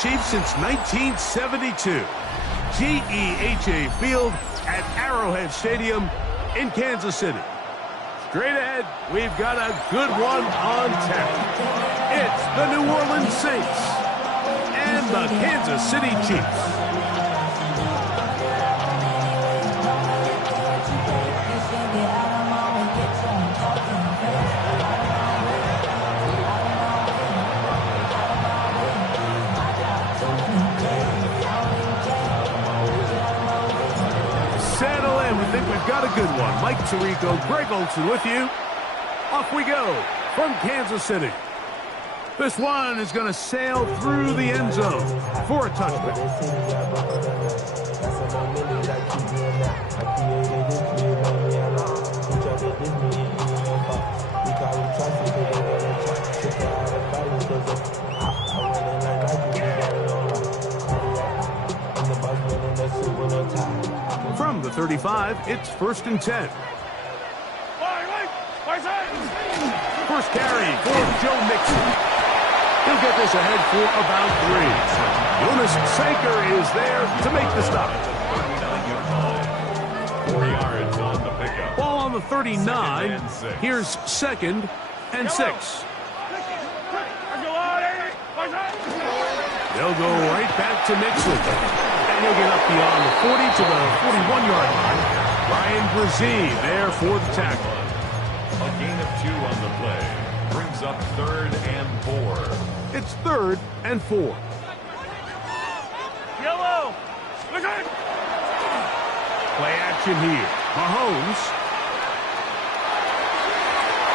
Chiefs since 1972. GEHA Field at Arrowhead Stadium in Kansas City. Straight ahead, we've got a good one on tap. It's the New Orleans Saints and the Kansas City Chiefs. Settle in. We think we've got a good one. Mike Tirico, Greg Olsen with you. Off we go from Kansas City. This one is going to sail through the end zone for a touchback. From the 35, it's 1st and 10. First carry for Joe Mixon. He'll get this ahead for about 3. Jonas Sanker is there to make the stop. 4 yards on the pickup. Ball on the 39. Here's 2nd and 6. They'll go right back to Mixon. And he'll get up beyond the 40 to the 41-yard line. Ryan Brzee there for the tackle. A gain of 2 on the play. Brings up 3rd and 4. It's 3rd and 4. Yellow. Play action here. Mahomes.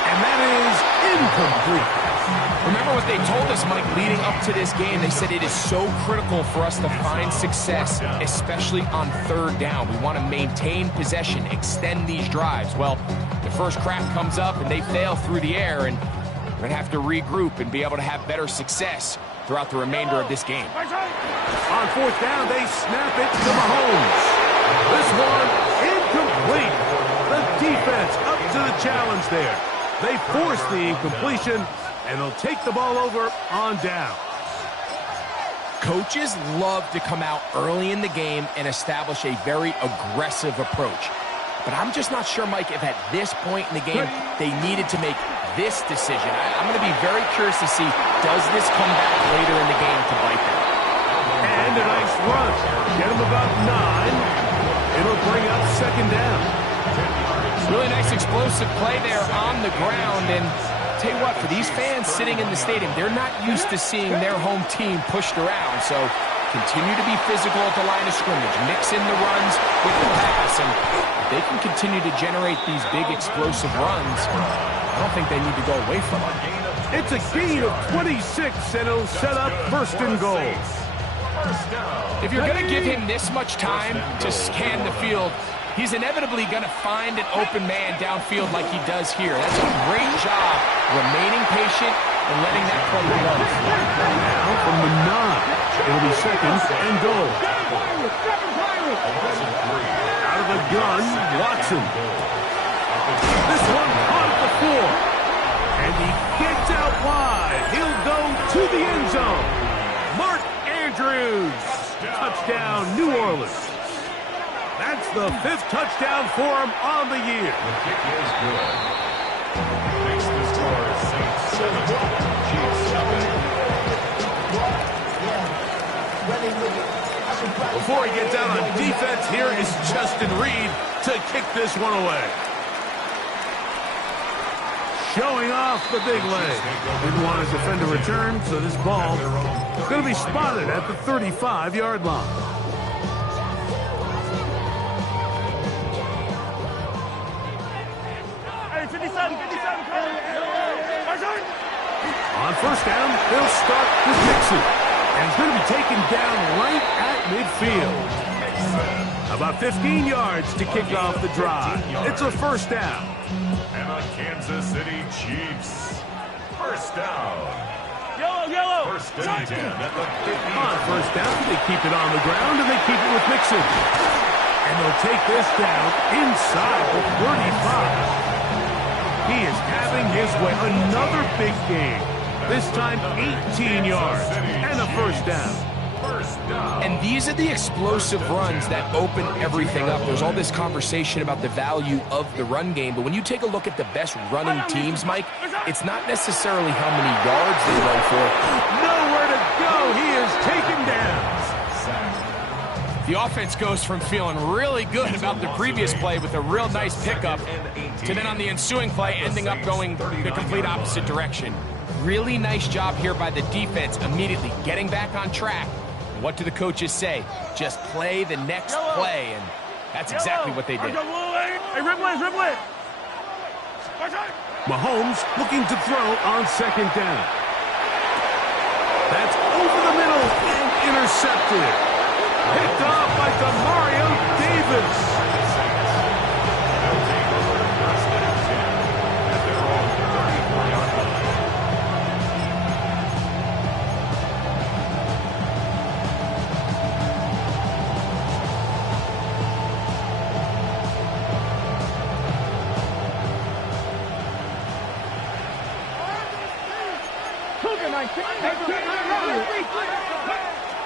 And that is incomplete. Remember what they told us, Mike, leading up to this game. They said it is so critical for us to find success, especially on 3rd down. We want to maintain possession, extend these drives. Well, the first crack comes up and they fail through the air, and we're going to have to regroup and be able to have better success throughout the remainder of this game. On 4th down, they snap it to Mahomes. This one incomplete. The defense up to the challenge there. They force the incompletion, and they'll take the ball over on down. Coaches love to come out early in the game and establish a very aggressive approach. But I'm just not sure, Mike, if at this point in the game they needed to make this decision. I'm going to be very curious to see, does this come back later in the game to bite them? And a nice run. Get him about 9. It'll bring up 2nd down. Really nice explosive play there on the ground. And tell you what, for these fans sitting in the stadium, they're not used to seeing their home team pushed around. So continue to be physical at the line of scrimmage. Mix in the runs with the pass. And if they can continue to generate these big explosive runs, I don't think they need to go away from it. It's a gain of 26, and it'll set up 1st and goal. If you're going to give him this much time to scan the field, he's inevitably going to find an open man downfield like he does here. That's a great job remaining patient and letting that play develop. Now from the 9, it'll be 2nd and goal. Out of the gun, Watson. This one caught at the 4. And he gets out wide. He'll go to the end zone. Mark Andrews. Touchdown, New Orleans. That's the 5th touchdown for him on the year. The kick is good. Makes the score Saints 7, Chiefs 7. Before he gets out on defense, here is Justin Reed to kick this one away. Showing off the big leg. Didn't want his defender return, so this ball is going to be spotted at the 35-yard line. On 1st down, they'll start with Mixon. And he's going to be taken down right at midfield. About 15 yards to kick off the drive. It's a 1st down. And the Kansas City Chiefs. 1st down. Yellow. 1st and 10 at the 50. On 1st down, they keep it on the ground, and they keep it with Mixon. And they'll take this down inside the 35. He is having his way. Another big game. This time 18 yards and a 1st down. First down. And these are the explosive runs that open everything up. There's all this conversation about the value of the run game, but when you take a look at the best running teams, Mike, it's not necessarily how many yards they run for. Nowhere to go. He is taken down. The offense goes from feeling really good about the previous play with a real nice pickup to then on the ensuing play ending up going the complete opposite direction. Really nice job here by the defense immediately getting back on track. What do the coaches say? Just play the next play, and that's exactly what they did. Hey, Ripley. Mahomes looking to throw on second down. That's over the middle and intercepted. Picked off by Demario Davis.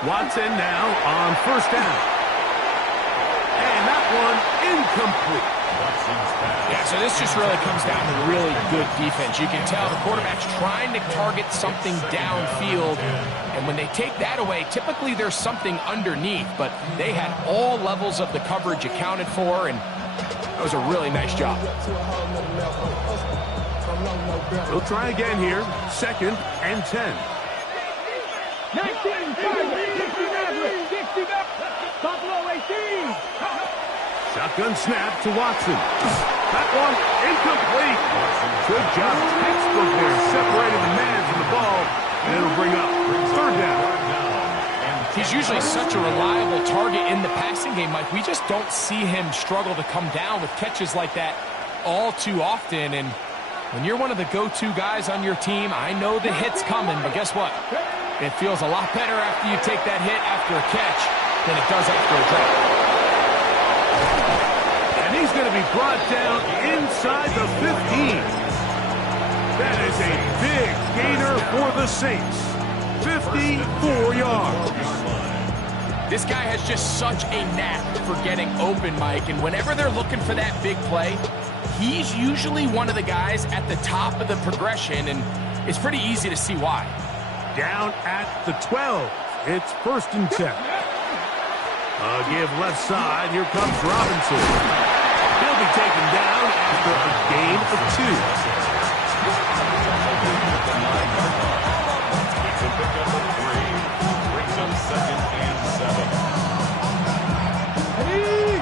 Watson now on first down. And that one incomplete. Yeah, so this just really comes down to really good defense. You can tell the quarterback's trying to target something downfield, and when they take that away, typically there's something underneath, but they had all levels of the coverage accounted for, and that was a really nice job. We'll try again here. Second and 10. 19, 60, Buffalo 18. Shotgun snap to Watson. That one incomplete. Good job. Textbook there. Separating the man from the ball. And it'll bring up third down. He's usually such a reliable target in the passing game, Mike. We just don't see him struggle to come down with catches like that all too often. And when you're one of the go-to guys on your team, I know the hit's coming, but guess what? It feels a lot better after you take that hit after a catch than it does after a drop. And he's going to be brought down inside the 15. That is a big gainer for the Saints. 54 yards. This guy has just such a knack for getting open, Mike, and whenever they're looking for that big play, he's usually one of the guys at the top of the progression, and it's pretty easy to see why. Down at the 12. It's first and 10. Give left side. Here comes Robinson. He'll be taken down after a gain of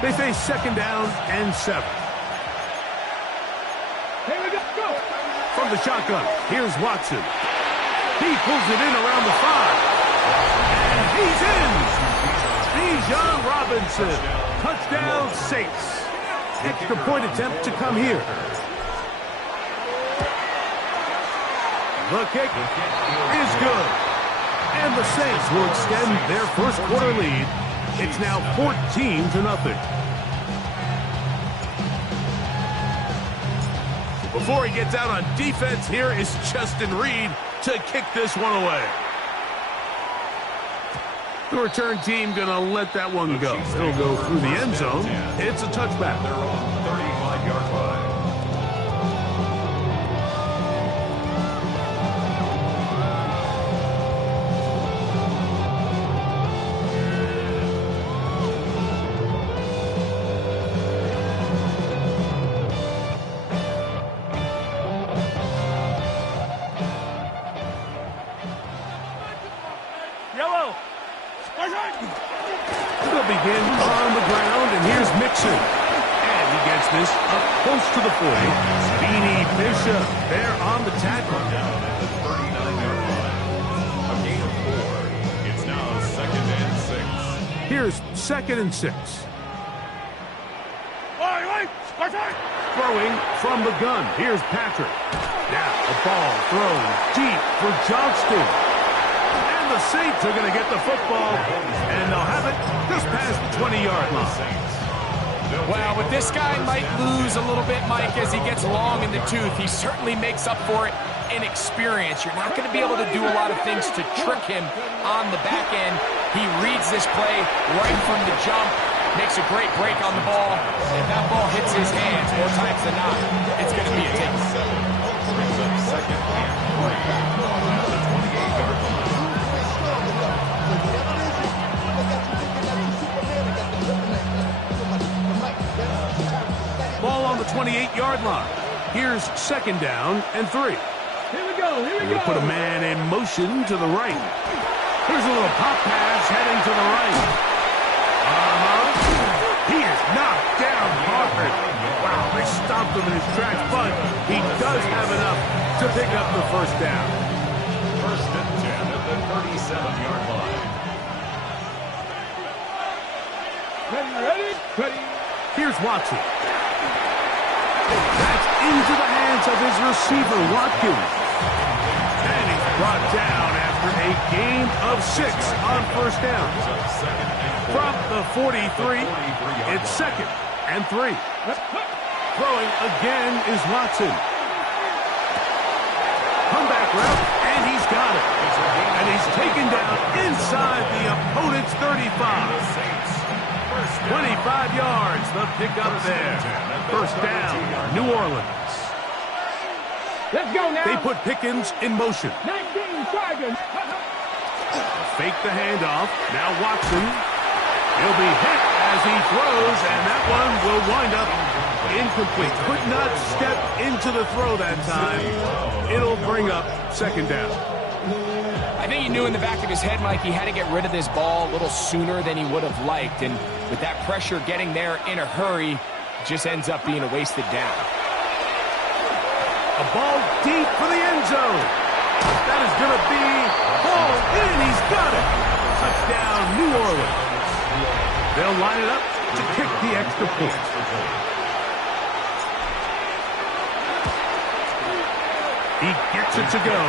2. They face second down and 7. Here we go. From the shotgun, here's Watson. He pulls it in around the 5. And he's in. Bijan Robinson. Touchdown, Saints. Extra point attempt to come here. The kick is good. And the Saints will extend their first quarter lead. It's now 14-0. Before he gets out on defense, here is Justin Reed to kick this one away. The return team going to let that one go. It'll go through the end zone. It's a touchback. They're on 35-yard line. They'll begin on the ground, and here's Mixon. And he gets this up close to the 40. Beanie Bishop there on the tackle. Down at the 39-yard line. A gain of 4. It's now second and 6. Here's second and 6. Throwing from the gun. Here's Patrick. Now the ball thrown deep for Johnston. And the Saints are going to get the football, and they'll have it just past the 20-yard line. Well, with this guy might lose a little bit, Mike, as he gets long in the tooth. He certainly makes up for it inexperience. You're not going to be able to do a lot of things to trick him on the back end. He reads this play right from the jump, makes a great break on the ball. If that ball hits his hands more times than not, it's going to be a takeaway. Brings up second and 3 at the 28-yard line. Ball on the 28-yard line. Here's second down and 3. Here we go. We'll put a man in motion to the right. Here's a little pop pass heading to the right. He is knocked down hard. Wow, they stopped him in his tracks, but he does have enough to pick up the first down. First and 10 at the 37-yard line. Ready? Here's Watson. That's into the hands of his receiver, Watkins. And he's brought down after a gain of 6 on first down. From the 43, it's second and 3. Throwing again is Watson. Comeback route, and he's got it. And he's taken down inside the opponent's 35. 25 yards, the pickup there. First down, New Orleans. Let's go now. They put Pickens in motion. 19 Tigers. Fake the handoff. Now Watson. He'll be hit as he throws, and that one will wind up incomplete. Could not step into the throw that time. It'll bring up second down. I think he knew in the back of his head, Mike, he had to get rid of this ball a little sooner than he would have liked. And with that pressure getting there in a hurry, just ends up being a wasted down. A ball deep for the end zone. That is going to be hauled in. He's got it. Touchdown, New Orleans. They'll line it up to kick the extra point. He gets it to go.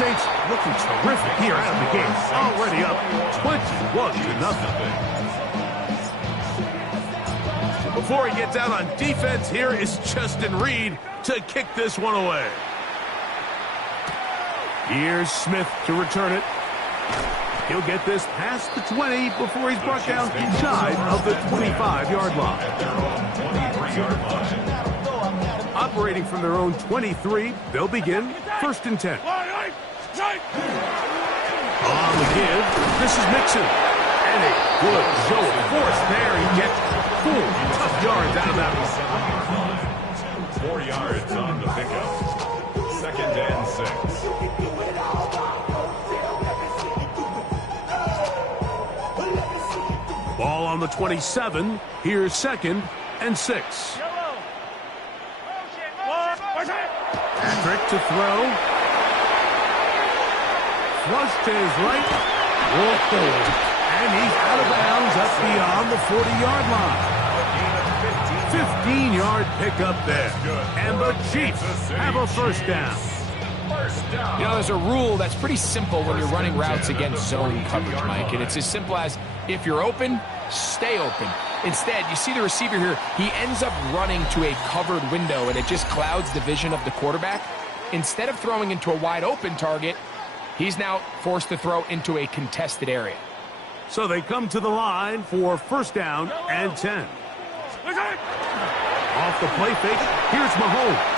Saints looking terrific here out of the game. Already up 21-0. Before he gets out on defense, here is Justin Reed to kick this one away. Here's Smith to return it. He'll get this past the 20 before he's brought down inside of the 25-yard line. Operating from their own 23, they'll begin first and 10. On the give, this is Mixon. And a good show of force there. He gets 4 tough yards out of that one. 4 yards on the pickup. Second and 6. Ball on the 27. Here's second and 6. Trick to throw. Flush to his right. Whoa. And he's out of bounds up beyond the 40-yard line. 15-yard pickup there. And the Chiefs have a first down. You know, there's a rule that's pretty simple when you're running routes against zone coverage, Mike, and it's as simple as if you're open, stay open. Instead, you see the receiver here, he ends up running to a covered window, and it just clouds the vision of the quarterback. Instead of throwing into a wide-open target, he's now forced to throw into a contested area. So they come to the line for first down and 10. Off the play fake, here's Mahomes.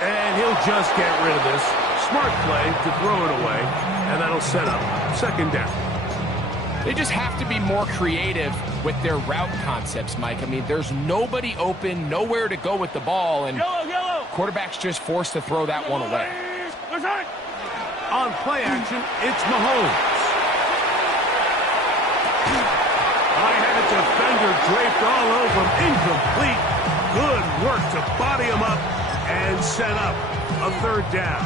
And he'll just get rid of this. Smart play to throw it away, and that'll set up second down. They just have to be more creative with their route concepts, Mike. I mean, there's nobody open, nowhere to go with the ball, and quarterback's just forced to throw that one away. On play action, it's Mahomes. I had a defender draped all over him, incomplete. Good work to body him up and set up a third down.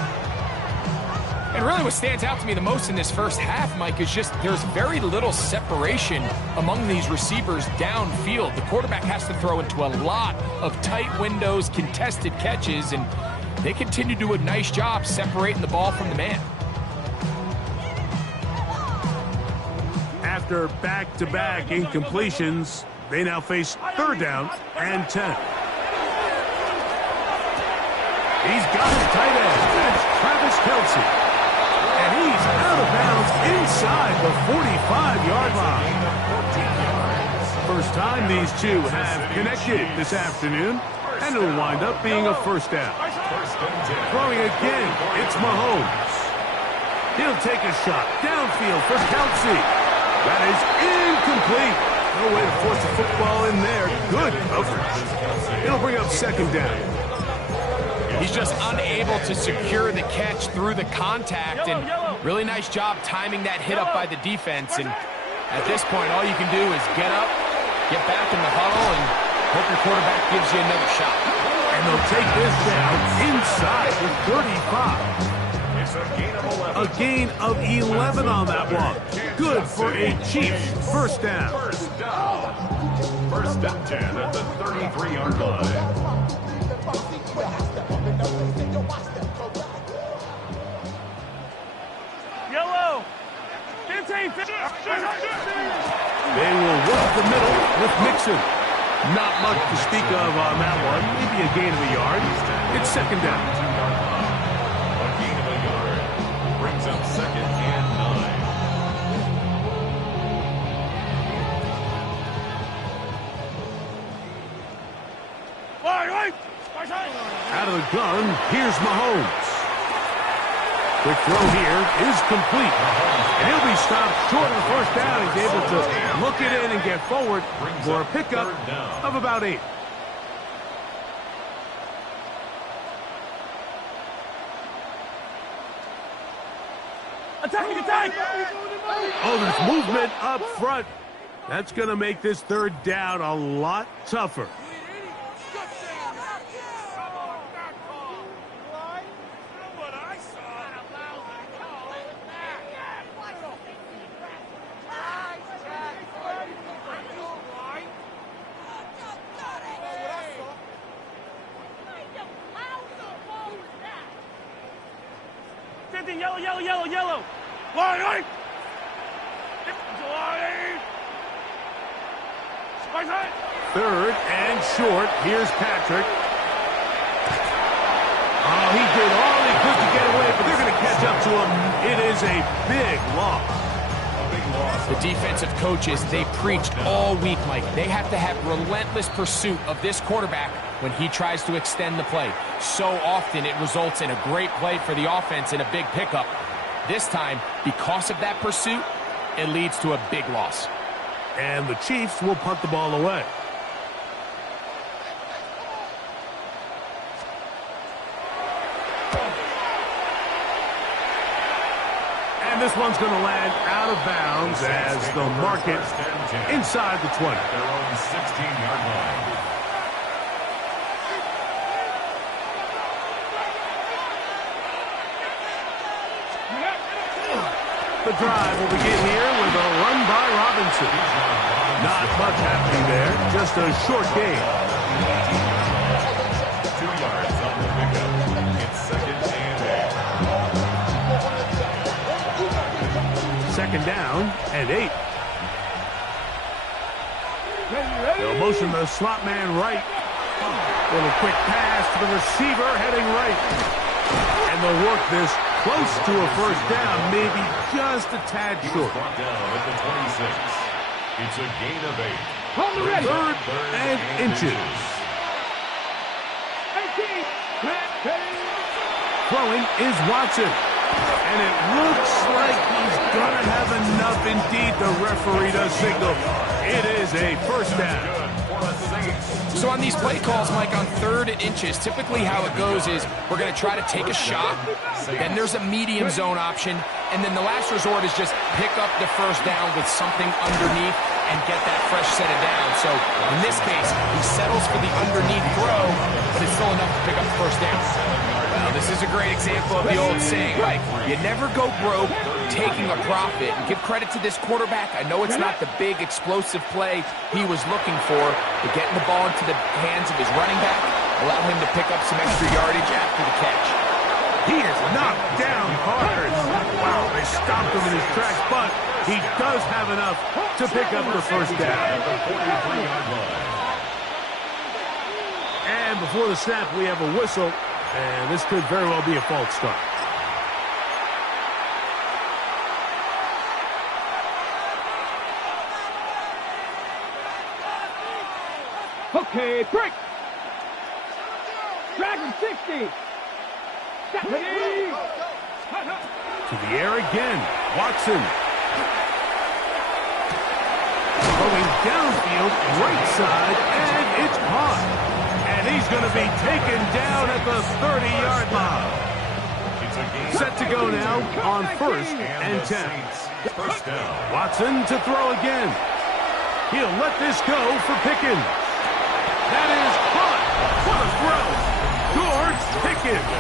And really what stands out to me the most in this first half, Mike, is just there's very little separation among these receivers downfield. The quarterback has to throw into a lot of tight windows, contested catches, and they continue to do a nice job separating the ball from the man. After back-to-back incompletions, they now face third down and 10. He's got his tight end. That's Travis Kelce. And he's out of bounds inside the 45-yard line. First time these two have connected this afternoon, and it'll wind up being a first down. Throwing again, it's Mahomes. He'll take a shot downfield for Kelce. That is incomplete. No way to force the football in there. Good coverage. It'll bring up second down. He's just unable to secure the catch through the contact, and really nice job timing that hit up by the defense. And at this point, all you can do is get up, get back in the huddle, and hope your quarterback gives you another shot. And they'll take this down inside the 35. A gain of 11 on that one. Good for a Chiefs first down. First and 10 at the 33-yard line. Yellow. They will work the middle with Mixon. Not much to speak of on that one. Maybe a gain of a yard. It's second down. Brings up second and 9. Out of the gun, here's Mahomes. Quick throw here is complete. And he'll be stopped short of the first down. He's able to look it in and get forward for a pickup of about 8. Attack! Oh, there's movement up front. That's going to make this third down a lot tougher. Yellow. Third and short. Here's Patrick. Oh, he did all he could to get away, but they're going to catch up to him. It is a big loss. The defensive coaches, they preached all week, Mike. They have to have relentless pursuit of this quarterback when he tries to extend the play. So often it results in a great play for the offense and a big pickup. This time, because of that pursuit, it leads to a big loss. And the Chiefs will punt the ball away. And this one's going to land out of bounds as they'll mark it inside the 20. Their own 16-yard line. The drive will begin here with a run by Robinson. Not much happening there, just a short gain. 2 yards on the pickup. It's second and 8. Second down and 8. They'll motion the slot man right. Little quick pass to the receiver heading right. And they'll work this close to a first down, maybe just a tad short. Brought down at the 26. It's a gain of 8. Third and inches. Throwing is Watson. And it looks like he's going to have enough indeed. The referee does signal. It is a first down. So on these play calls, Mike, on third and inches, typically how it goes is we're going to try to take a shot, then there's a medium zone option, and then the last resort is just pick up the first down with something underneath and get that fresh set of down. So in this case, he settles for the underneath throw, but it's still enough to pick up the first down. Well, this is a great example of the old saying, Mike, you never go broke taking a profit. And give credit to this quarterback. I know it's not the big explosive play he was looking for, but getting the ball into the hands of his running back allow him to pick up some extra yardage after the catch. He is knocked down hard. Wow, they stopped him in his tracks, but he does have enough to pick up the first down. And before the snap, we have a whistle. And this could very well be a false start. Okay, break. Dragon 60. Ready. To the air again. Watson. Going downfield, right side, and it's caught. And he's going to be taken down at the 30-yard line. Set to go now on 1st and 10. First down. Watson to throw again. He'll let this go for Pickens. That is caught. What a throw. George Pickens.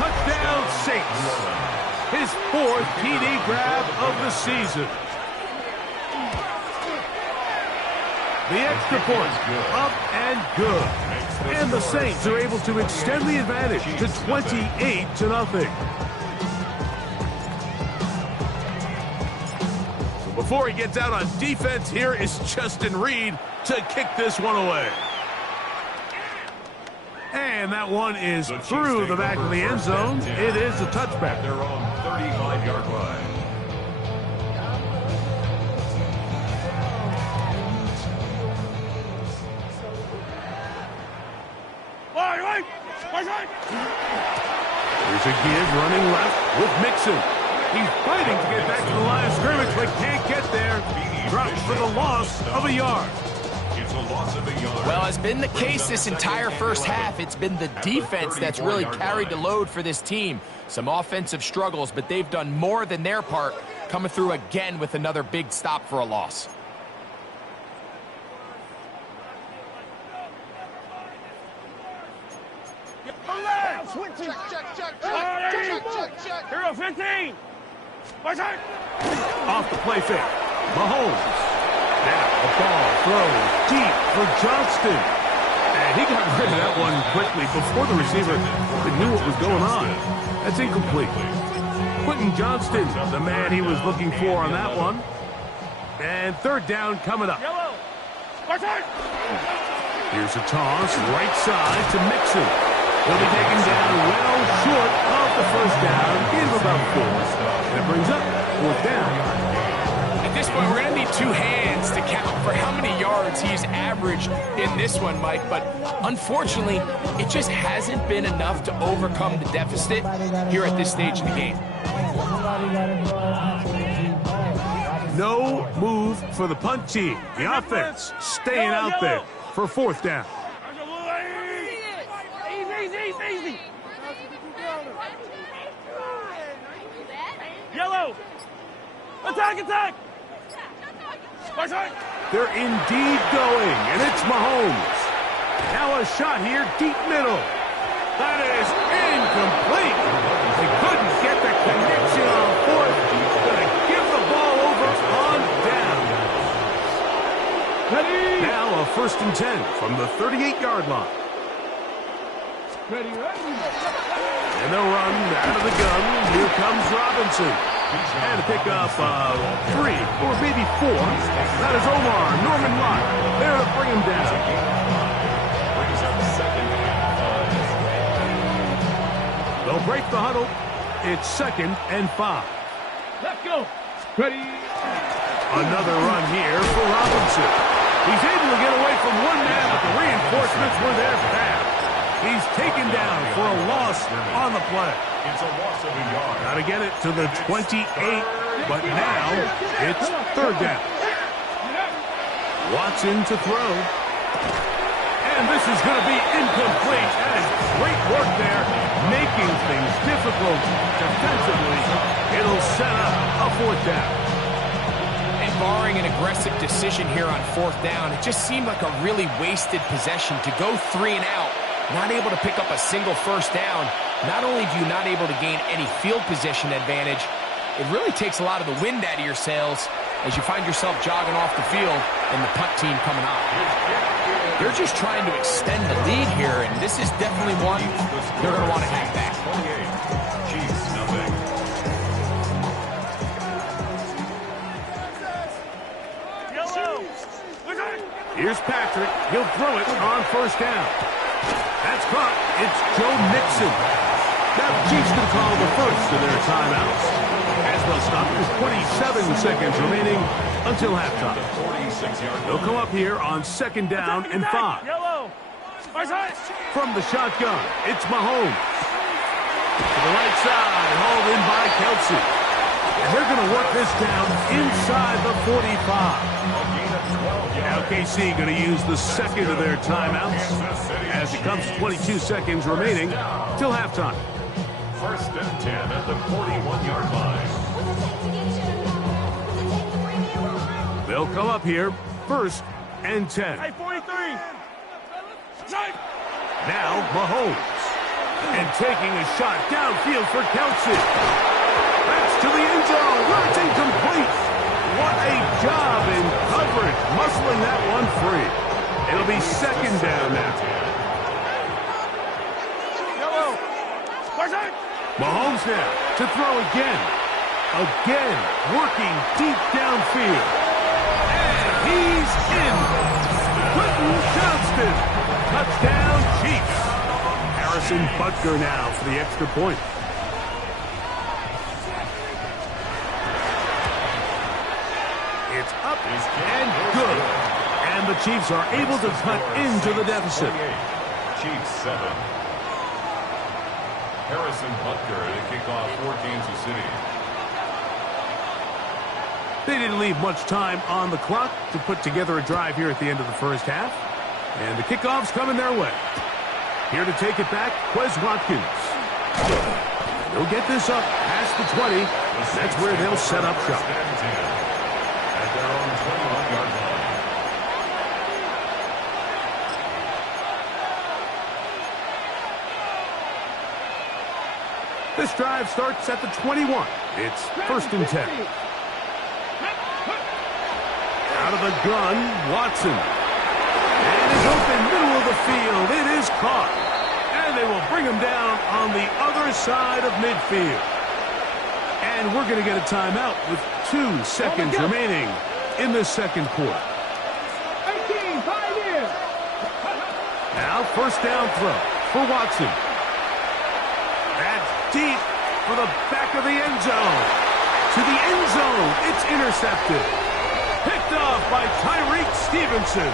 Touchdown Saints. His 4th TD grab of the season. The extra point, up and good. And the Saints are able to extend the advantage to 28-0. So before he gets out on defense, here is Justin Reed to kick this one away. And that one is through the back of the end zone. It is a touchback. They're on 35-yard line. Here's a give running left with Mixon. He's fighting to get back to the line of scrimmage, but can't get there. Drops for the loss of a yard. It's a loss of a yard. Well, as been the case this entire first half, it's been the defense that's really carried the load for this team. Some offensive struggles, but they've done more than their part, coming through again with another big stop for a loss. Switching. Check. Hero 15. Off the play fake. Mahomes. Now a ball thrown deep for Johnston. And he got rid of that one quickly before the receiver knew what was going on. That's incomplete. Quentin Johnston, the man he was looking for on that one. And 3rd down coming up. Here's a toss, right side to Mixon. He'll be taken down well short of the 1st down. Gain of about 4. That brings up 4th down. At this point, we're going to need 2 hands to count for how many yards he's averaged in this one, Mike. But unfortunately, it just hasn't been enough to overcome the deficit here at this stage of the game. No move for the punt team. The offense staying out there for 4th down. Easy. Yellow. Attack. They're indeed going, and it's Mahomes. Now a shot here, deep middle. That is incomplete. They couldn't get the connection on 4th. Gonna give the ball over on down. Ready. Now a 1st and 10 from the 38-yard line. Ready. And they'll run out of the gun. Here comes Robinson. And to pick up 3 or maybe 4. That is Omar Norman Lott there to bring him down. Brings up 2nd and 5. They'll break the huddle. It's 2nd and 5. Let's go. Ready. Another run here for Robinson. He's able to get away from one man, but the reinforcements were there fast. He's taken down for a loss on the play. It's a loss of a yard. Got to get it to the 28, but now it's 3rd down. Watson to throw. And this is going to be incomplete. That is great work there, making things difficult defensively. It'll set up a 4th down. And barring an aggressive decision here on 4th down, it just seemed like a really wasted possession to go 3 and out. Not able to pick up a single 1st down. Not only do you not able to gain any field position advantage, it really takes a lot of the wind out of your sails as you find yourself jogging off the field and the punt team coming up. They're just trying to extend the lead here, and this is definitely one they're going to want to have back. 28. Chiefs, nothing. Here's Patrick. He'll throw it on 1st down. That's front, it's Joe Mixon. Now the Chiefs can call the first of their timeouts. As they'll stop, there's 27 seconds remaining until halftime. They'll come up here on second down and 5. Yellow. From the shotgun, it's Mahomes. To the right side, hauled in by Kelsey. And they're going to work this down inside the 45. Now KC going to use the second of their timeouts as it comes 22 seconds remaining till halftime. First and 10 at the 41-yard line. They'll come up here first and 10. Hey, 43. Now Mahomes. And taking a shot downfield for Kelsey. That's to the end zone where it's incomplete. What a job in coverage, muscling that one free. It'll be second down now. Mahomes now to throw again. Again, working deep downfield. And he's in. Quentin Johnston. Touchdown, Chiefs. Harrison Butker now for the extra point. It's up and good. And the Chiefs are able to cut into the deficit. Chiefs 7. Harrison Butker to kick off for Kansas City. They didn't leave much time on the clock to put together a drive here at the end of the first half. And the kickoff's coming their way. Here to take it back, Quez Watkins. They'll get this up past the 20. That's where they'll set up shop. At their own 21-yard line. This drive starts at the 21. It's first and 10. Out of the gun, Watson. And is open middle of the field. It is caught. And they will bring him down on the other side of midfield. And we're going to get a timeout with 2 seconds remaining in the second quarter. 18, 5 years. Now first down throw for Watson. That's deep for the back of the end zone. To the end zone, it's intercepted. Picked off by Tyreek Stevenson.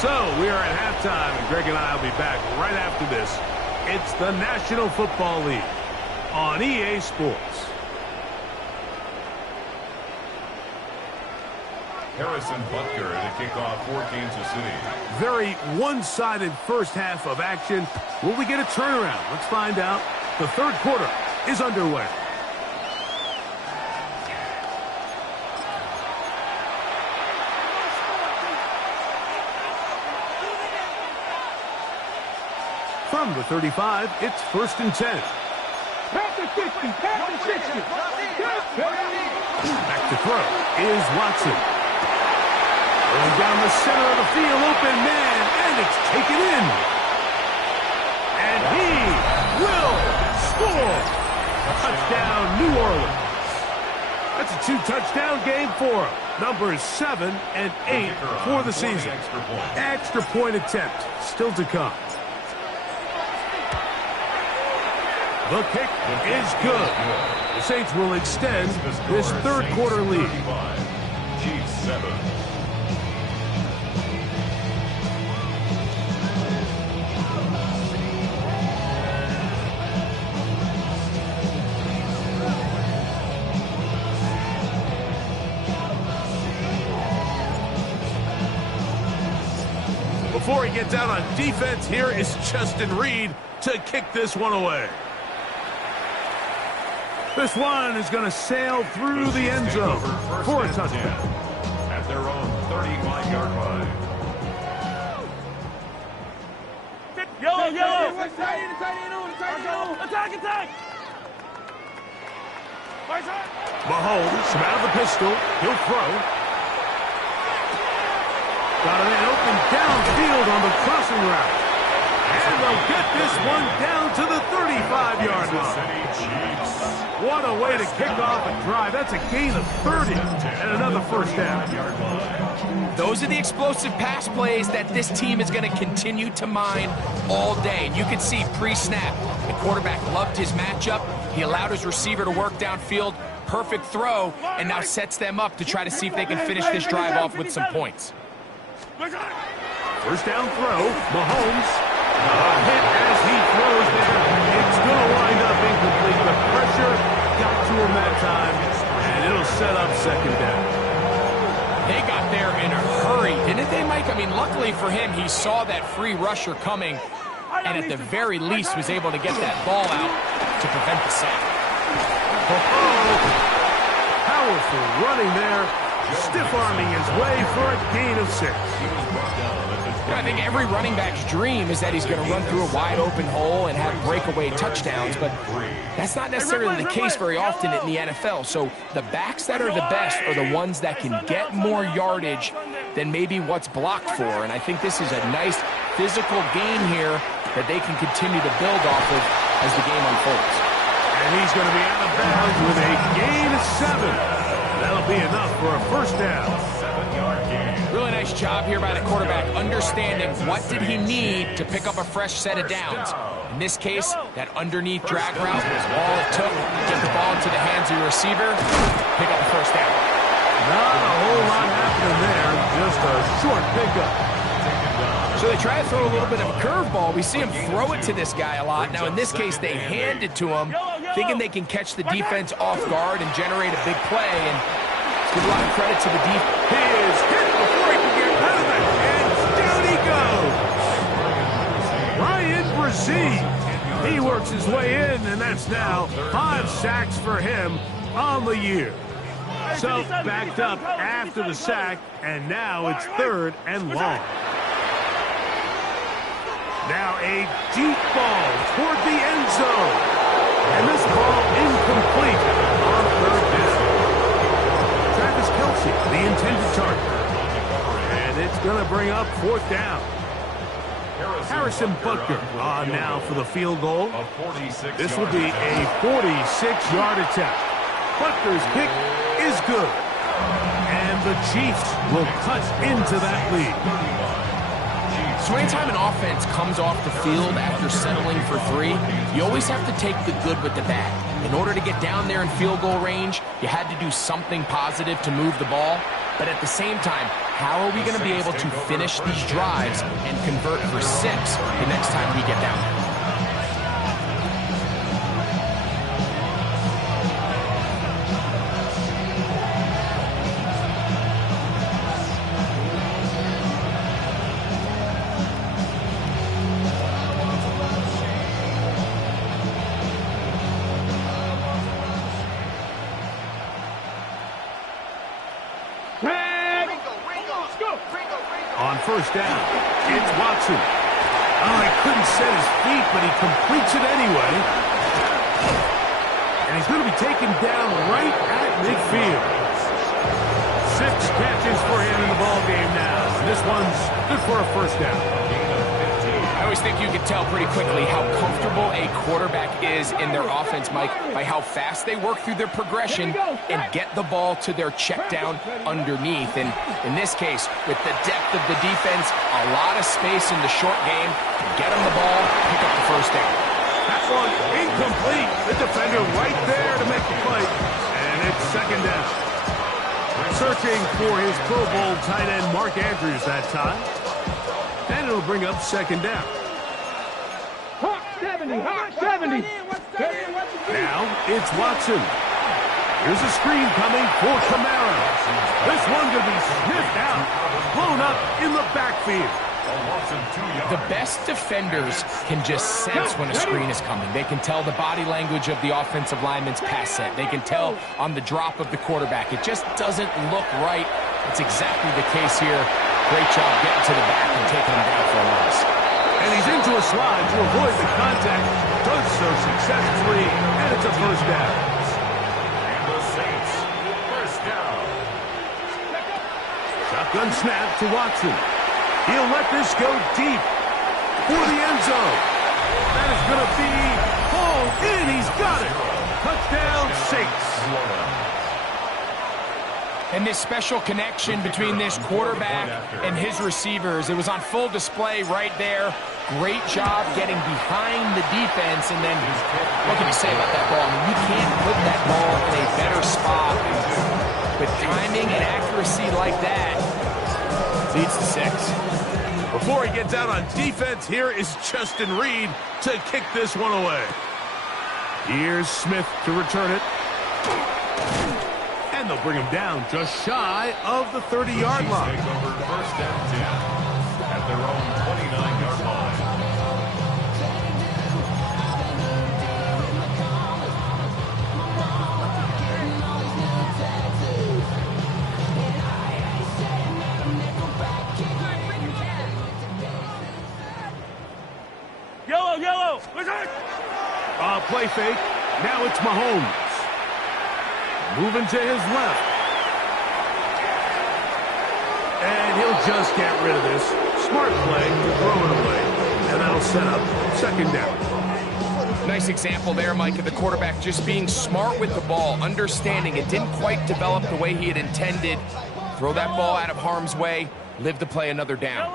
So we are at halftime, and Greg and I will be back right after this. It's the National Football League on EA Sports. Harrison Butker to kick off for Kansas City. Very one-sided first half of action. Will we get a turnaround? Let's find out. The third quarter is underway. From the 35, it's first and 10. Back to 50, back to 60. Back to throw is Watson. Going down the center of the field, open man, and it's taken in. And he will score. Touchdown, New Orleans. That's a 2-touchdown game for him. Numbers 7 and 8 for the season. Extra point attempt still to come. The kick is good. The Saints will extend this third quarter lead. Chiefs 7. Before he gets out on defense, here is Justin Reed to kick this one away. This one is going to sail through the end zone for a touchdown. At their own 35-yard line. Yellow. Attack. Mahomes out of the pistol. He'll throw. Got an open downfield on the crossing route. And they'll get this one down to the 35-yard line. What a way to kick off a drive. That's a gain of 30 and another first down. Those are the explosive pass plays that this team is going to continue to mine all day. And you can see pre-snap, the quarterback loved his matchup. He allowed his receiver to work downfield. Perfect throw, and now sets them up to try to see if they can finish this drive off with some points. First down throw, Mahomes. A hit as he throws there. It's going to wind up incomplete. The pressure got to him that time, and it'll set up second down. They got there in a hurry, didn't they, Mike? I mean, luckily for him, he saw that free rusher coming, and at the very least was able to get that ball out to prevent the sack. Powerful running there, stiff-arming his way for a gain of 6. I think every running back's dream is that he's going to run through a wide-open hole and have breakaway touchdowns, but that's not necessarily the case very often in the NFL. So the backs that are the best are the ones that can get more yardage than maybe what's blocked for, and I think this is a nice physical gain here that they can continue to build off of as the game unfolds. And he's going to be out of bounds with a gain of 7. That'll be enough for a first down. Really nice job here by the quarterback, understanding what did he need to pick up a fresh set of downs. In this case, that underneath drag route was all it took. Get the ball into the hands of your receiver, pick up the first down. Not a whole lot happening there, just a short pickup. So they try to throw a little bit of a curveball. We see him throw it to this guy a lot. Now, in this case, they hand it to him, thinking they can catch the defense off guard and generate a big play. And let's give a lot of credit to the defense. He is hit before he can get rid of it, and down he goes. Ryan Brzee. He works his way in, and that's now 5 sacks for him on the year. So backed up after the sack, and now it's 3rd and long. Now a deep ball toward the end zone. And this ball incomplete on 3rd down. Travis Kelce, the intended target. And it's going to bring up 4th down. Harrison Butker on now for the field goal. This will be a 46-yard attempt. Butker's kick is good. And the Chiefs will cut into that lead. So anytime an offense comes off the field after settling for 3, you always have to take the good with the bad. In order to get down there in field goal range, you had to do something positive to move the ball. But at the same time, how are we going to be able to finish these drives and convert for 6 the next time we get down there? On first down, it's Watson. Oh, he couldn't set his feet, but he completes it anyway. And he's going to be taken down right at midfield. 6 catches for him in the ballgame now. And this one's good for a first down. I always think you can tell pretty quickly how comfortable a quarterback is in their offense, Mike, by how fast they work through their progression and get the ball to their check down underneath. And in this case, with the depth of the defense, a lot of space in the short game, get them the ball, pick up the first down. That one incomplete. The defender right there to make the play. And it's second down. Searching for his Pro Bowl tight end Mark Andrews that time. And it'll bring up second down. Hawk 70, Hawk 70. Now it's Watson. Here's a screen coming for Kamara. This one could be sniffed out, blown up in the backfield. The best defenders can just sense when a screen is coming. They can tell the body language of the offensive lineman's pass set. They can tell on the drop of the quarterback. It just doesn't look right. It's exactly the case here. Great job getting to the back and taking him down for a loss. And he's into a slide to avoid the contact. Does so successfully, and it's a first down. And the Saints, first down. Shotgun snap to Watson. He'll let this go deep. for the end zone. That is going to be hauled in. He's got it. Touchdown, Saints. And this special connection between this quarterback and his receivers, it was on full display right there. Great job getting behind the defense. And then, what can you say about that ball? I mean, you can't put that ball in a better spot. With timing and accuracy like that, leads to 6. Before he gets out on defense, here is Justin Reed to kick this one away. Here's Smith to return it. And they'll bring him down just shy of the 30-yard line. Take over first and 10 at their own 29-yard line. Yellow. Play fake. Now it's Mahomes. Moving to his left. And he'll just get rid of this. Smart play to throw it away. And that'll set up second down. Nice example there, Mike, of the quarterback just being smart with the ball, understanding it didn't quite develop the way he had intended. Throw that ball out of harm's way, live to play another down.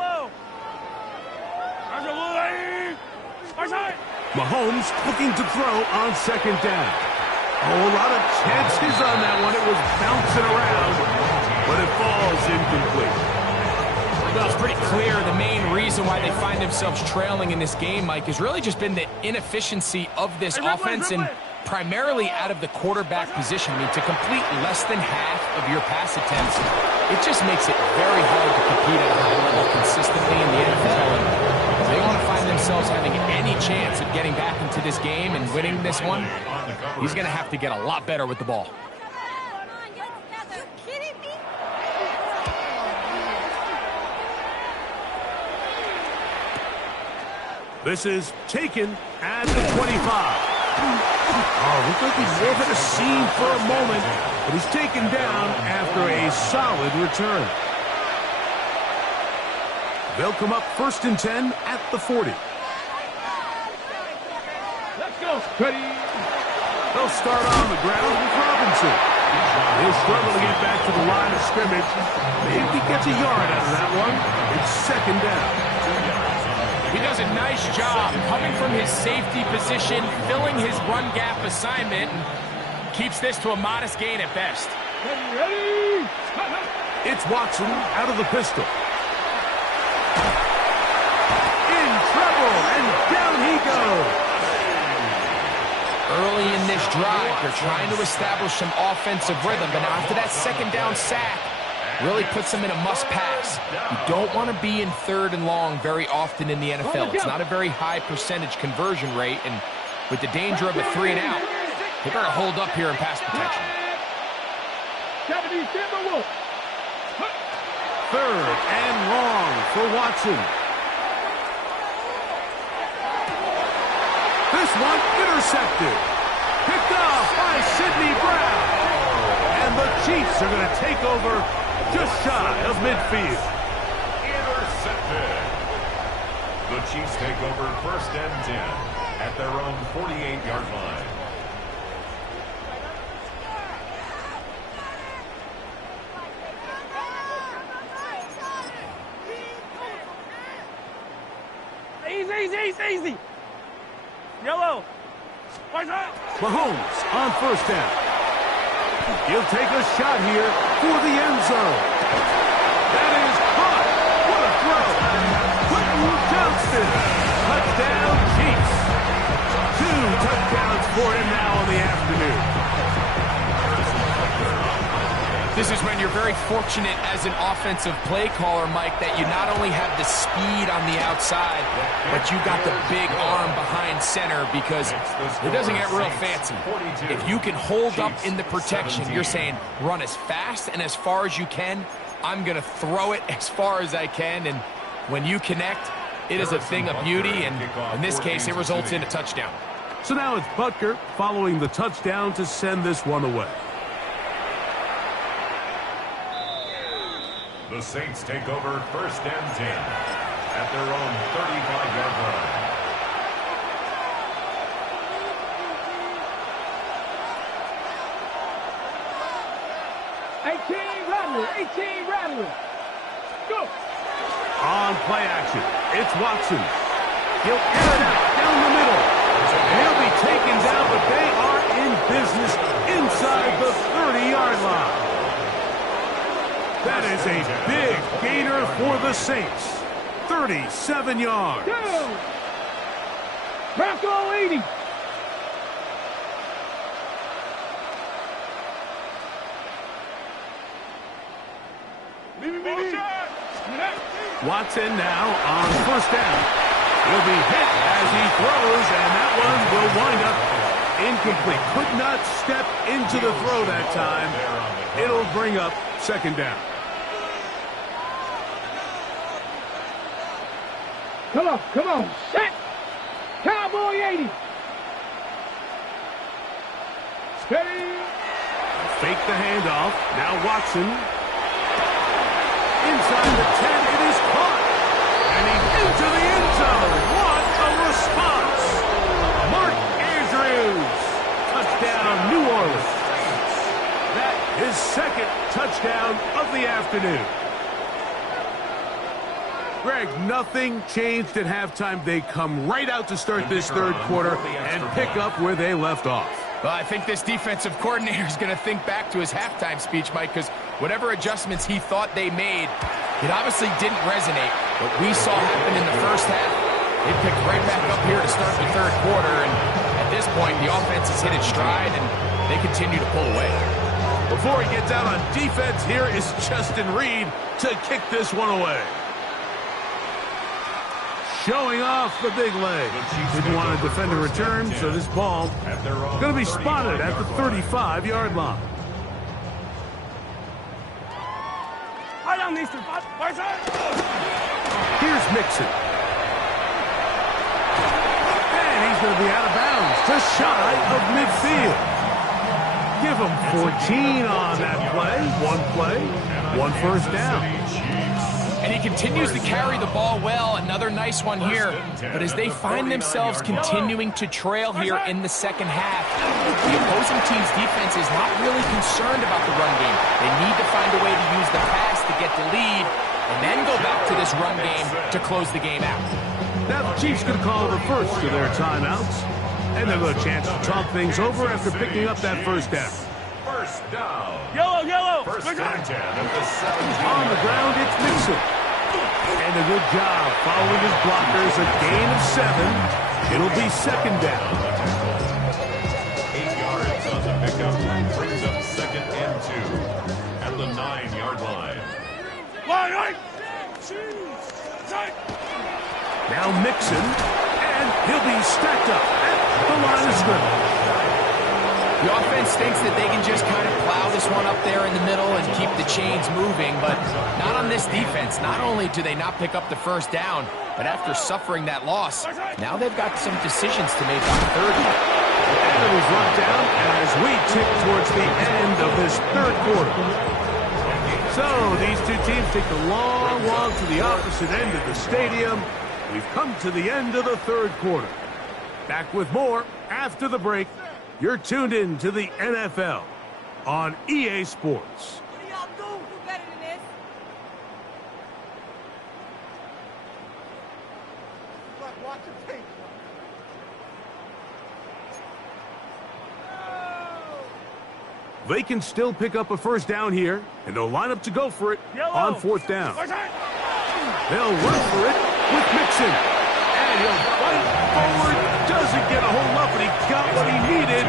Mahomes looking to throw on second down. A lot of chances on that one. It was bouncing around, but it falls incomplete. Well, it's pretty clear the main reason why they find themselves trailing in this game, Mike, has really just been the inefficiency of this offense and primarily out of the quarterback position. I mean, to complete less than half of your pass attempts, it just makes it very hard to compete at a high level consistently in the NFL. And if they want to find themselves having any chance of getting back into this game and winning this one, he's going to have to get a lot better with the ball. This is taken at the 25. Oh, looked like he's off at a seam for a moment, but he's taken down after a solid return. They'll come up first and 10 at the 40. Let's go, Cuddy. They'll start on the ground with Robinson. He'll struggle to get back to the line of scrimmage. Maybe he gets a yard out of that one. It's second down. He does a nice job coming from his safety position, filling his run gap assignment, and keeps this to a modest gain at best. Ready? It's Watson out of the pistol. In trouble, and down he goes. Early in this drive, they're trying to establish some offensive rhythm, but now after that second down sack, really puts them in a must-pass. You don't want to be in third and long very often in the NFL. It's not a very high percentage conversion rate, and with the danger of a 3 and out, they better hold up here in pass protection. Third and long for Watson. This one intercepted. Picked off by Sidney Brown. And the Chiefs are going to take over just shy of midfield. Intercepted. The Chiefs take over first and 10 at their own 48-yard line. Easy. Yellow. Mahomes on first down. He'll take a shot here for the end zone. That is caught. What a throw. Quentin Johnston. Touchdown, Chiefs. 2 touchdowns for him now on the afternoon. This is when you're very fortunate as an offensive play caller, Mike, that you not only have the speed on the outside, but you got the big arm behind center, because it doesn't get real fancy. If you can hold up in the protection, you're saying run as fast and as far as you can. I'm going to throw it as far as I can, and when you connect, it is a thing of beauty, and in this case, it results in a touchdown. So now it's Butker following the touchdown to send this one away. The Saints take over first and 10 at their own 35-yard line. Rattler. Go. On play action, it's Watson. He'll air it out down the middle. He'll be taken down, but they are in business inside the 30-yard line. That is a big gainer for the Saints. 37 yards. Go. Bronco 80. Watson now on first down. He'll be hit as he throws, and that one will wind up incomplete. Could not step into the throw that time. It'll bring up second down. Come on. Set. Cowboy 80. Steady. Fake the handoff. Now Watson. Inside the 10, it is caught. And he's into the end zone. What a response. Mark Andrews. Touchdown, New Orleans. That is second touchdown of the afternoon. Greg, nothing changed at halftime. They come right out to start this third quarter and pick up where they left off. Well, I think this defensive coordinator is going to think back to his halftime speech, Mike, because whatever adjustments he thought they made, it obviously didn't resonate. What we saw happen in the first half, it picked right back up here to start the third quarter, and at this point, the offense has hit its stride, and they continue to pull away. Before he gets out on defense, here is Justin Reed to kick this one away. Showing off the big leg. Didn't want to defend a return, so this ball going to be spotted at the 35-yard line. Here's Mixon. And he's going to be out of bounds, just shy of midfield. Give him 14 on that play, one first down. And he continues to carry the ball well. Another nice one here. But as they find themselves continuing to trail here in the second half, the opposing team's defense is not really concerned about the run game. They need to find a way to use the pass to get the lead and then go back to this run game to close the game out. Now the Chiefs going to call the first of their timeouts. And they'll have a chance to talk things over after picking up that first down. First down. Yellow. First and 10 at the 17. On the ground, it's Mixon. And a good job following his blockers. A gain of 7. It'll be second down. 8 yards on the pickup. Brings up second and 2 at the 9-yard line. Now Mixon. And he'll be stacked up at the line of scrimmage. The offense thinks that they can just kind of plow this one up there in the middle and keep the chains moving, but not on this defense. Not only do they not pick up the first down, but after suffering that loss, now they've got some decisions to make on third down. And it was run down as we tick towards the end of this third quarter. So these two teams take the long walk to the opposite end of the stadium. We've come to the end of the third quarter. Back with more after the break. You're tuned in to the NFL on EA Sports. What do y'all do better than this? Like watching tape. They can still pick up a first down here, and they'll line up to go for it on fourth down. They'll run for it with Mixon. And he'll fight forward. Doesn't get a hold up, but he got what he needed.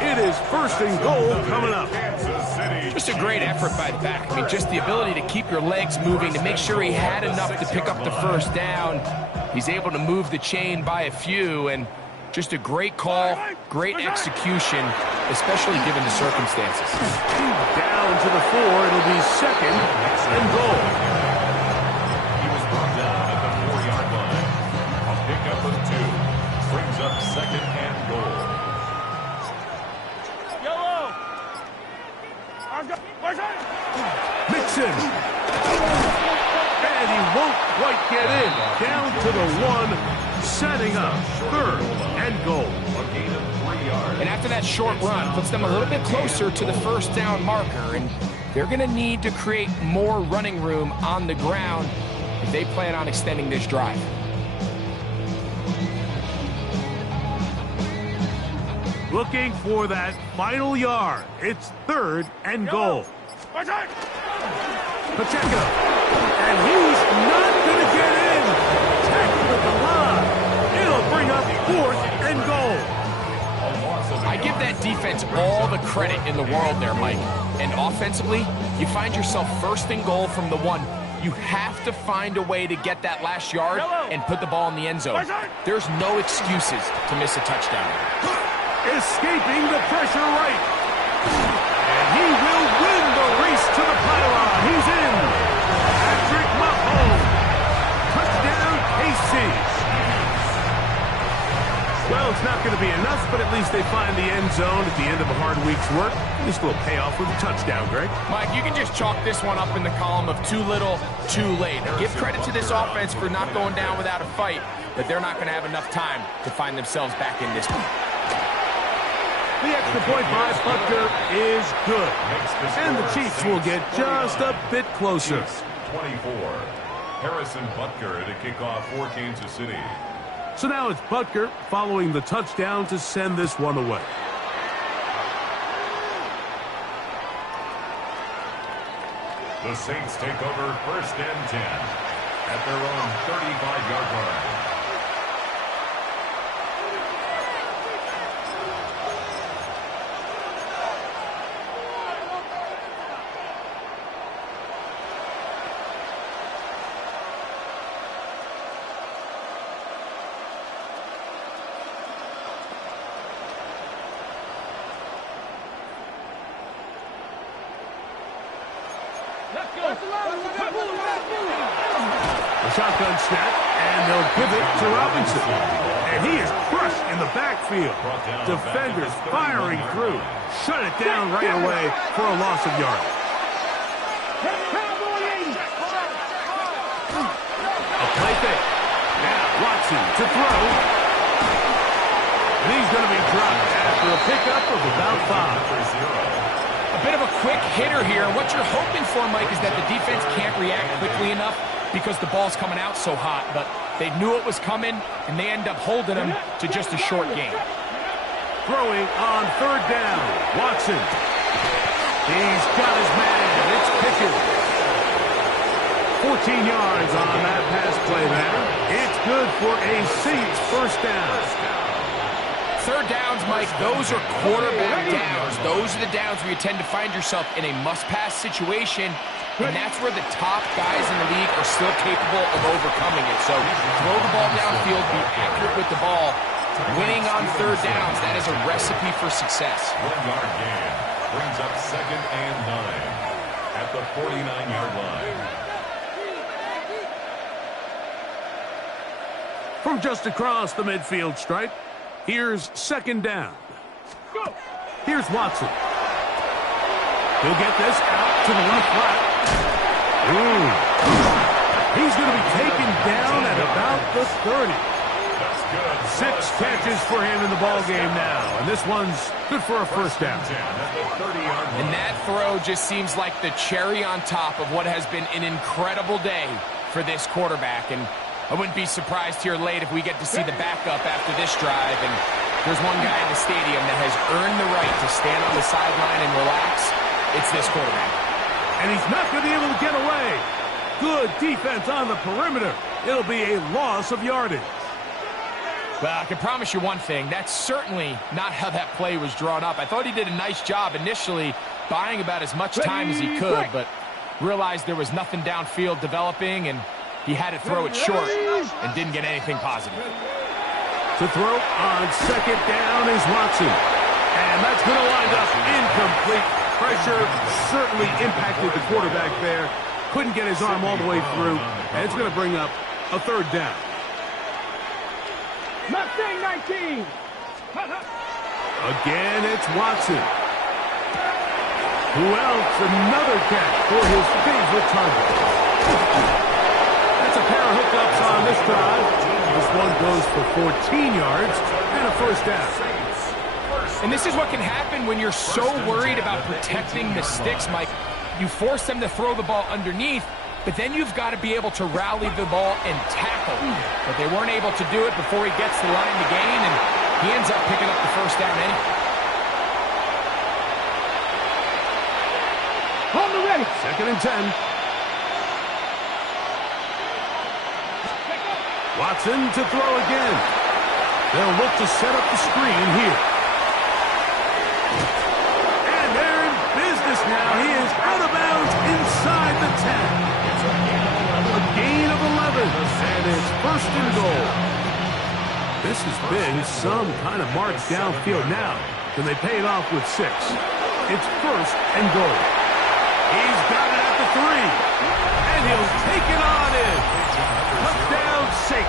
It is first and goal coming up. Just a great effort by the back. I mean, just the ability to keep your legs moving, to make sure he had enough to pick up the first down. He's able to move the chain by a few, and just a great call, great execution, especially given the circumstances. Down to the 4. It'll be second and goal. He was brought down at the 4-yard line. A pickup of 2 brings up second and goal. Mixon. And he won't quite get in. Down to the 1, setting up 3rd and goal. A gain of 3 yards. And after that short run, puts them a little bit closer to the first down marker. And they're going to need to create more running room on the ground if they plan on extending this drive. Looking for that final yard. It's 3rd and goal. Pacheco. And he's not going to get in. Tackled at the line. It'll bring up 4th and goal. I give that defense all the credit in the world there, Mike. And offensively, you find yourself 1st and goal from the 1. You have to find a way to get that last yard and put the ball in the end zone. There's no excuses to miss a touchdown. Escaping the pressure right. And he will win the race to the pylon. He's in. Patrick Mahomes. Touchdown, KC. Well, it's not going to be enough, but at least they find the end zone at the end of a hard week's work. At least a little payoff with a touchdown, Greg. Mike, you can just chalk this one up in the column of too little, too late. Give credit to this offense for not going down without a fight, but they're not going to have enough time to find themselves back in this one. The extra point by Butker is good. And the Chiefs will get just a bit closer. 24. Harrison Butker to kick off for Kansas City. So now it's Butker following the touchdown to send this one away. The Saints take over 1st and 10 at their own 35-yard line. The shotgun snap, and they'll give it to Robinson. And he is crushed in the backfield. Defenders firing through. Shut it down right away for a loss of yardage. A play fake. Now Watson to throw. And he's going to be dropped after a pickup of about 5. A bit of a quick hitter here. What you're hoping for, Mike, is that the defense can't react quickly enough because the ball's coming out so hot. But they knew it was coming, and they end up holding them to just a short game. Throwing on 3rd down. Watson. He's got his man. It's Pickett. 14 yards on that pass play there. It's good for a Saints 1st down. 3rd downs, Mike, those are quarterback downs. Those are the downs where you tend to find yourself in a must-pass situation, and that's where the top guys in the league are still capable of overcoming it. So throw the ball downfield, be accurate with the ball. Winning on 3rd downs, that is a recipe for success. 1-yard gain brings up 2nd and 9 at the 49-yard line. From just across the midfield stripe, here's 2nd down. Here's Watson. He'll get this out to the left flat. He's going to be taken down at about the 30. That's good. 6 catches for him in the ball game now, and this one's good for a 1st down. And that throw just seems like the cherry on top of what has been an incredible day for this quarterback. And I wouldn't be surprised here late if we get to see the backup after this drive. And there's one guy in the stadium that has earned the right to stand on the sideline and relax. It's this quarterback. And he's not going to be able to get away. Good defense on the perimeter. It'll be a loss of yardage. Well, I can promise you one thing. That's certainly not how that play was drawn up. I thought he did a nice job initially buying about as much time as he could, but realized there was nothing downfield developing, and he had to throw it short and didn't get anything positive. To throw on 2nd down is Watson. And that's going to wind up incomplete. Pressure certainly impacted the quarterback there. Couldn't get his arm all the way through. And it's going to bring up a 3rd down. Mustang 19. Again, it's Watson. Who else? Another catch for his favorite target. pair of hookups on this drive. This one goes for 14 yards and a first down. And this is what can happen when you're so worried about protecting the sticks, Mike. You force them to throw the ball underneath, but then you've got to be able to rally the ball and tackle. But they weren't able to do it before he gets the line to gain, and he ends up picking up the first down anyway. Hold the ready. 2nd and 10. Watson to throw again. They'll look to set up the screen here. And they're in business now. He is out of bounds inside the 10. A gain of 11. And it's 1st and goal. This has been some kind of march downfield now. Can they pay it off with 6? It's 1st and goal. He's got it at the 3. And he'll take it on in. Touchdown 6.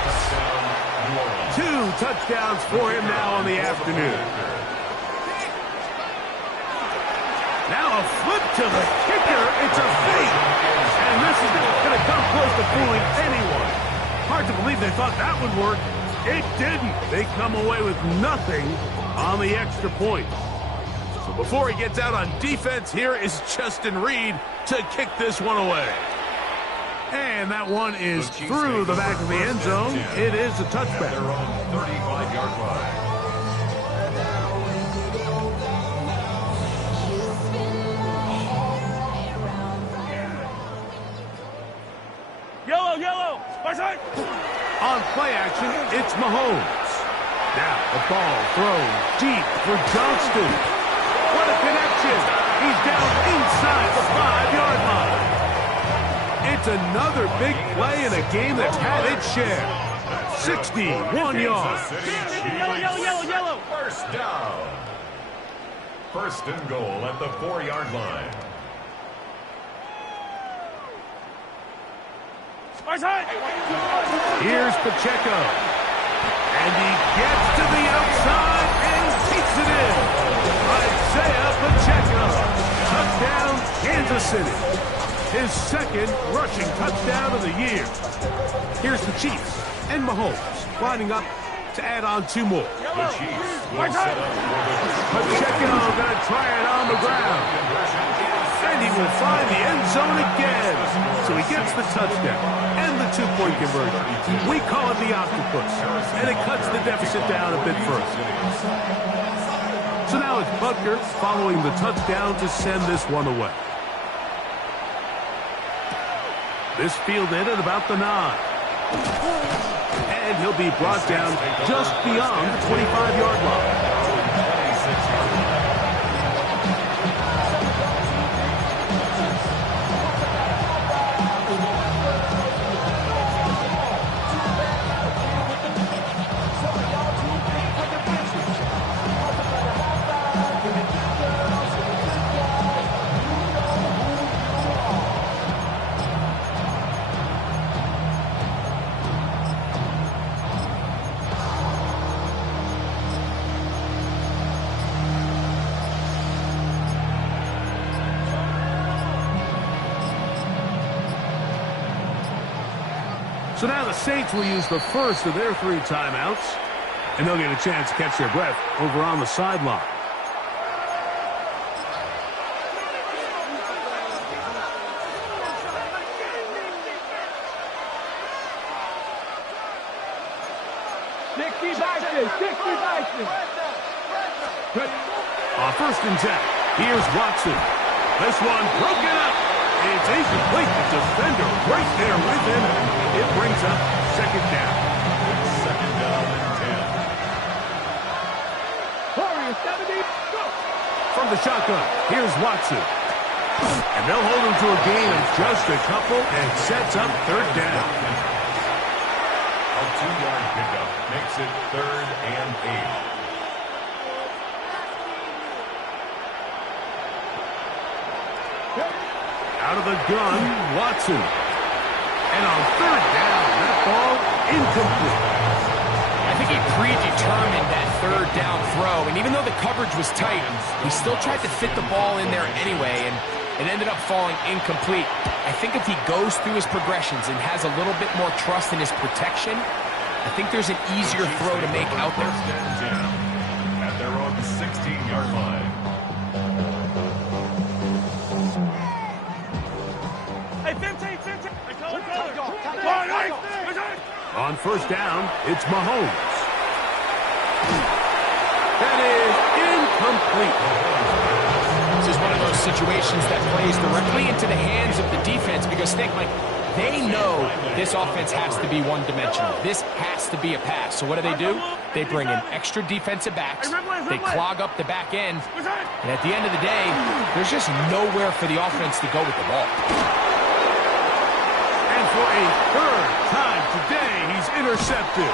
2 touchdowns for him now on the afternoon. Now a flip to the kicker. It's a fake. And this is not going to come close to fooling anyone. Hard to believe they thought that would work. It didn't. They come away with nothing on the extra point. So before he gets out on defense, here is Justin Reed to kick this one away. And that one is through the back of the end zone. It is a touchback. Their own 35-yard line. Yellow, yellow. My side. On play action, it's Mahomes. Now the ball thrown deep for Johnston. What a connection. He's down inside the 5-yard line. It's another big play in a game that's had its share. 61 yards. Yellow, yellow, yellow, yellow. First down. 1st and goal at the 4-yard line. My side. Here's Pacheco. And he gets to the outside and takes it in. Isaiah Pacheco. Touchdown, Kansas City. His 2nd rushing touchdown of the year. Here's the Chiefs and Mahomes lining up to add on 2 more. The Chiefs will set up for the Pacheco going to try it on the ground. And he will find the end zone again. So he gets the touchdown and the 2-point conversion. We call it the octopus. And it cuts the deficit down a bit further. So now it's Butker following the touchdown to send this one away. This fielded at about the 9. And he'll be brought down just beyond the 25-yard line. So now the Saints will use the first of their 3 timeouts, and they'll get a chance to catch their breath over on the sideline. On 1st and 10, here's Watson. This one broken up. It's incomplete. The defender right there with him. It brings up 2nd down. 2nd down and 10. Warriors 70. Go. From the shotgun, here's Watson. And they'll hold him to a gain of just a couple and sets up 3rd down. A 2-yard pickup makes it 3rd and 8. Out of the gun, Watson. And on 3rd down, that ball incomplete. I think he predetermined that 3rd down throw, and even though the coverage was tight, he still tried to fit the ball in there anyway, and It ended up falling incomplete. I think if he goes through his progressions and has a little bit more trust in his protection, I think there's an easier throw to make out there. First and 10 at their own 16-yard line. Hey, 15, 15. Hey, color. On first down, it's Mahomes. That is incomplete. This is one of those situations that plays directly into the hands of the defense because, think, like, they know this offense has to be one-dimensional. This has to be a pass. So what do? They bring in extra defensive backs. They clog up the back end. And at the end of the day, there's just nowhere for the offense to go with the ball. And for a third time today, he's intercepted.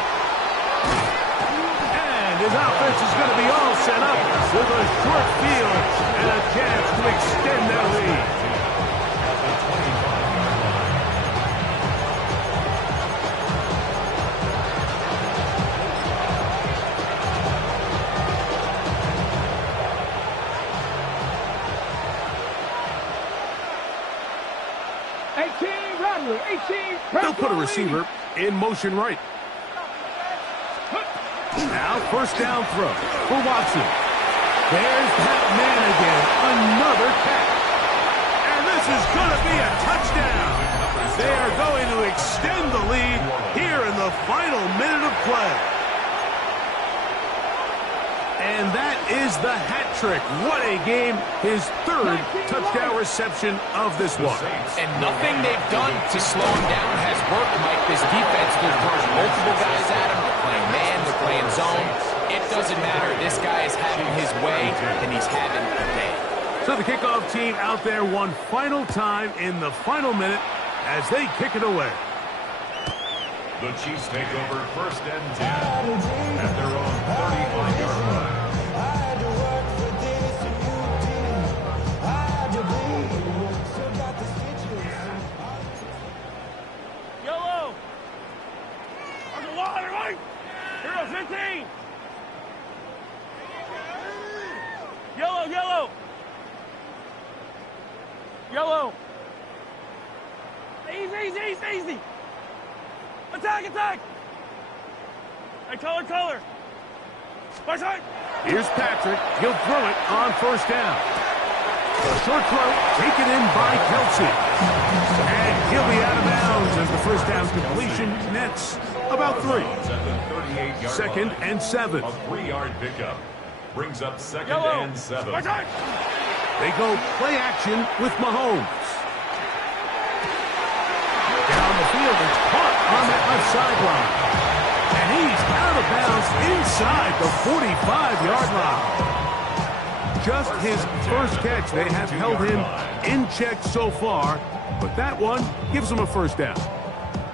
And his offense is going to be all set up with a short field and a chance to extend their lead. They'll put a receiver in motion right. Now first down throw for Watson. There's that man again. Another catch. And this is going to be a touchdown. They are going to extend the lead here in the final minute of play. And that is the hat trick. What a game. His third touchdown reception of this one. And nothing they've done to slow him down has worked, Mike. This defense will throw multiple guys at him. They're playing man, they're playing zone. It doesn't matter. This guy is having his way, and he's having a day. So the kickoff team out there one final time in the final minute as they kick it away. The Chiefs take over first and 10 at their own 35-yard line. Yellow. On the water, right? Hero 15. Yellow, yellow. Yellow. Easy, easy, easy, easy. Attack, attack! Hey, color! My side! Here's Patrick. He'll throw it on first down. A short throw taken in by Kelsey. And he'll be out of bounds as the first down completion nets about 3. Second and 7. A 3-yard pickup brings up second Yellow. and 7. My side! They go play action with Mahomes. Down the field, it's caught on that left sideline. And he's out of bounds inside the 45-yard line. Just his first catch. They have held him in check so far, but that one gives him a first down.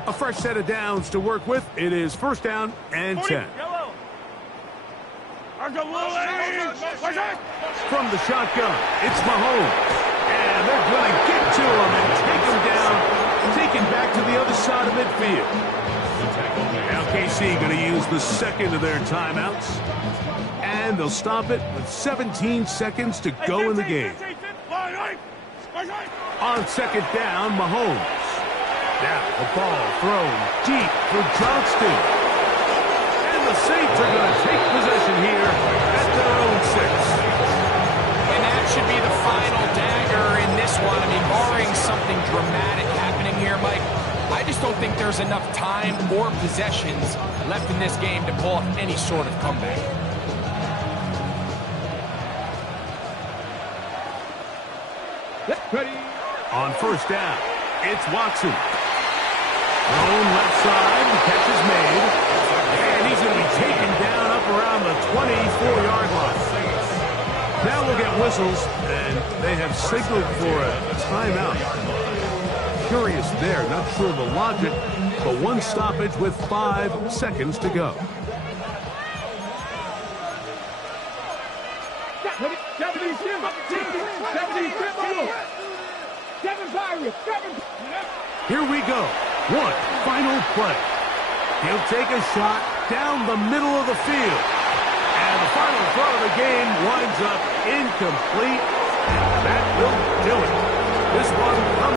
A fresh set of downs to work with. It is first down and 10. Yellow! From the shotgun, it's Mahomes. And they're going to get to him and take him down, taken back to the other side of midfield. Now KC going to use the second of their timeouts. And they'll stop it with 17 seconds to go in the game. On second down, Mahomes. Now the ball thrown deep for Johnston. And the Saints are going to take possession here at their own 6. And that should be the final dagger in this one. I mean, barring something dramatic happening here, Mike, I just don't think there's enough time or possessions left in this game to pull off any sort of comeback. Ready. On first down, it's Watson. Thrown left side, the catch is made. And he's going to be taken down up around the 24-yard line. Now we'll get whistles, and they have signaled for a timeout. Curious there, not sure the logic, but one stoppage with 5 seconds to go. Here we go. One final play. He'll take a shot down the middle of the field. And the final throw of the game winds up incomplete. And that will do it. This one